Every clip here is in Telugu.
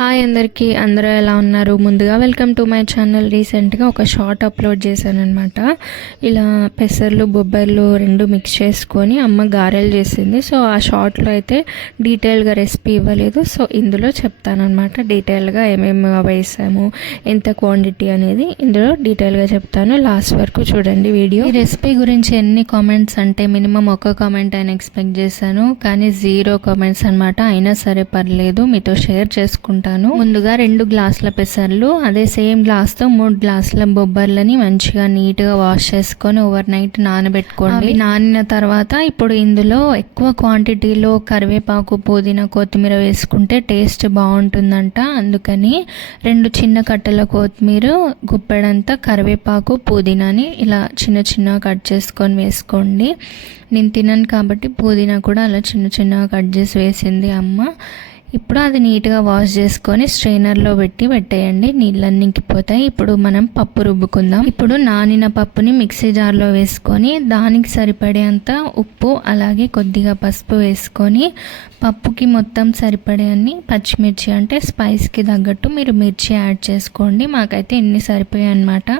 హాయ్ అందరికీ, అందరూ ఎలా ఉన్నారు? ముందుగా వెల్కమ్ టు మై ఛానల్. రీసెంట్గా ఒక షార్ట్ అప్లోడ్ చేశాను అనమాట. ఇలా పెసర్లు బొబ్బర్లు రెండు మిక్స్ చేసుకొని అమ్మ గారెలు చేసింది. సో ఆ షార్ట్లో అయితే డీటెయిల్గా రెసిపీ ఇవ్వలేదు. సో ఇందులో చెప్తానమాట డీటెయిల్గా ఏమేమి వేసాము, ఎంత క్వాంటిటీ అనేది ఇందులో డీటెయిల్గా చెప్తాను. లాస్ట్ వరకు చూడండి వీడియో. ఈ రెసిపీ గురించి ఎన్ని కామెంట్స్ అంటే మినిమం ఒక కామెంట్ అయినా ఎక్స్పెక్ట్ చేశాను, కానీ 0 కామెంట్స్ అనమాట. అయినా సరే పర్లేదు, మీతో షేర్ చేసుకుంటాను. ముందుగా 2 గ్లాసుల పెసర్లు, అదే సేమ్ గ్లాస్తో 3 గ్లాసుల బొబ్బర్లని మంచిగా నీట్గా వాష్ చేసుకొని ఓవర్ నైట్ నానబెట్టుకోండి. నానిన తర్వాత ఇప్పుడు ఇందులో ఎక్కువ క్వాంటిటీలో కరివేపాకు, పుదీనా, కొత్తిమీర వేసుకుంటే టేస్ట్ బాగుంటుందంట. అందుకని 2 చిన్న కట్టల కొత్తిమీర, గుప్పెడంతా కరివేపాకు, పుదీనాని ఇలా చిన్న చిన్న కట్ చేసుకొని వేసుకోండి. నేను తినను కాబట్టి పుదీనా కూడా అలా చిన్న చిన్నగా కట్ చేసి వేసింది అమ్మ. ఇప్పుడు అది నీట్గా వాష్ చేసుకొని స్ట్రైనర్లో పెట్టేయండి, నీళ్ళన్నీ ఇంకిపోతాయి. ఇప్పుడు మనం పప్పు రుబ్బుకుందాం. ఇప్పుడు నానిన పప్పుని మిక్సీ జార్లో వేసుకొని దానికి సరిపడేంత ఉప్పు అలాగే కొద్దిగా పసుపు వేసుకొని పప్పుకి మొత్తం సరిపడేన్ని పచ్చిమిర్చి, అంటే స్పైస్కి తగ్గట్టు మీరు మిర్చి యాడ్ చేసుకోండి. మాకైతే ఇన్ని సరిపోయాయి అన్నమాట.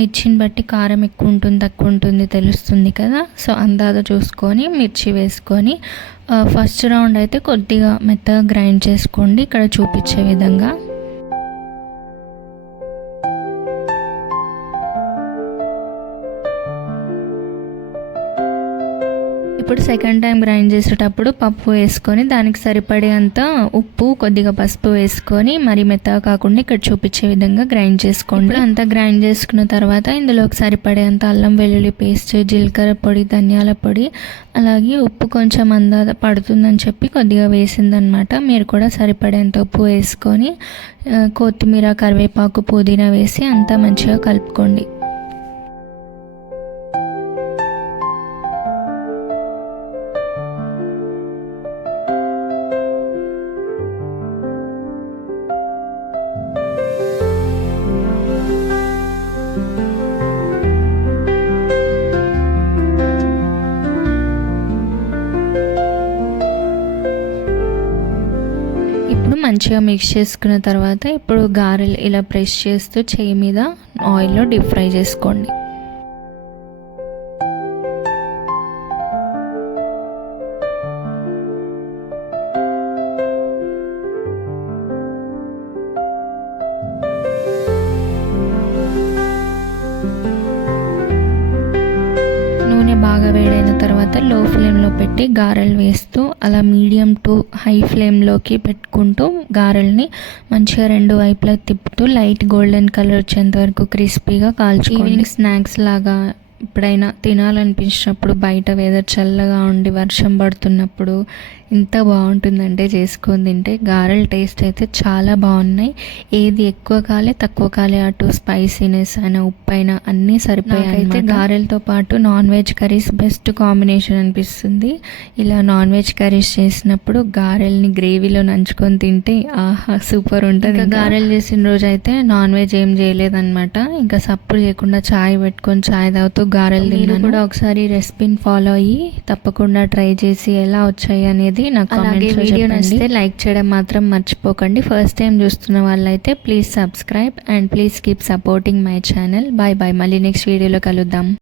మిర్చిని బట్టి కారం ఎక్కువ ఉంటుంది తక్కువ ఉంటుంది తెలుస్తుంది కదా. సో అందాజ చూసుకొని మిర్చి వేసుకొని ఫస్ట్ రౌండ్ అయితే కొద్దిగా మెత్తగా గ్రైండ్ చేసుకోండి ఇక్కడ చూపించే విధంగా. ఇప్పుడు సెకండ్ టైం గ్రైండ్ చేసేటప్పుడు పప్పు వేసుకొని దానికి సరిపడేంత ఉప్పు, కొద్దిగా పసుపు వేసుకొని మరి మెత్తగా కాకుండా ఇక్కడ చూపించే విధంగా గ్రైండ్ చేసుకోండి. అంతా గ్రైండ్ చేసుకున్న తర్వాత ఇందులోకి సరిపడేంత అల్లం వెల్లుల్లి పేస్ట్, జీలకర్ర పొడి, ధనియాల పొడి, అలాగే ఉప్పు కొంచెం అందాజ పడుతుందని చెప్పి కొద్దిగా వేసిందనమాట. మీరు కూడా సరిపడేంత ఉప్పు వేసుకొని కొత్తిమీర, కరివేపాకు, పుదీనా వేసి అంతా మంచిగా కలుపుకోండి. మంచిగా మిక్స్ చేసుకున్న తర్వాత ఇప్పుడు గారెలు ఇలా ప్రెస్ చేస్తూ చేయి మీద ఆయిల్లో డీప్ ఫ్రై చేసుకోండి. బాగా వేడైన తర్వాత లో ఫ్లేమ్లో పెట్టి గారెలు వేస్తూ అలా మీడియం టు హై ఫ్లేమ్లోకి పెట్టుకుంటూ గారెల్ని మంచిగా 2 వైపులా తిప్పుతూ లైట్ గోల్డెన్ కలర్ వచ్చేంత వరకు క్రిస్పీగా కాల్చుకోండి. ఈవినింగ్ స్నాక్స్ లాగా ఎప్పుడైనా తినాలనిపించినప్పుడు, బయట వెదర్ చల్లగా ఉండి వర్షం పడుతున్నప్పుడు ఎంత బాగుంటుందంటే చేసుకొని తింటే. గారెల టేస్ట్ అయితే చాలా బాగున్నాయి. ఏది ఎక్కువ కాలే తక్కువ కాలే, అటు స్పైసీనెస్ అయినా ఉప్పు అయినా అన్నీ సరిపోయాయి. అయితే గారెలతో పాటు non veg curries best combination అనిపిస్తుంది. ఇలా నాన్ వెజ్ కర్రీస్ చేసినప్పుడు గారెల్ని గ్రేవీలో నంచుకొని తింటే ఆహా సూపర్ ఉంటుంది. గారెలు చేసిన రోజు అయితే నాన్ వెజ్ ఏం చేయలేదన్నమాట. ఇంకా సప్పుడు చేయకుండా చాయ్ పెట్టుకొని చాయ్ తాగుతూ గారెలు తిన్నాను. కూడా ఒకసారి రెసిపీని ఫాలో అయ్యి తప్పకుండా ట్రై చేసి ఎలా వచ్చాయి అనేది నాకు కామెంట్స్లో వీడియో నచ్చితే లైక్ చేయడం మాత్రం మర్చిపోకండి. ఫస్ట్ టైం చూస్తున్న వాళ్ళైతే please subscribe and please keep supporting my channel. Bye bye, మళ్ళీ నెక్స్ట్ వీడియోలో కలుద్దాం.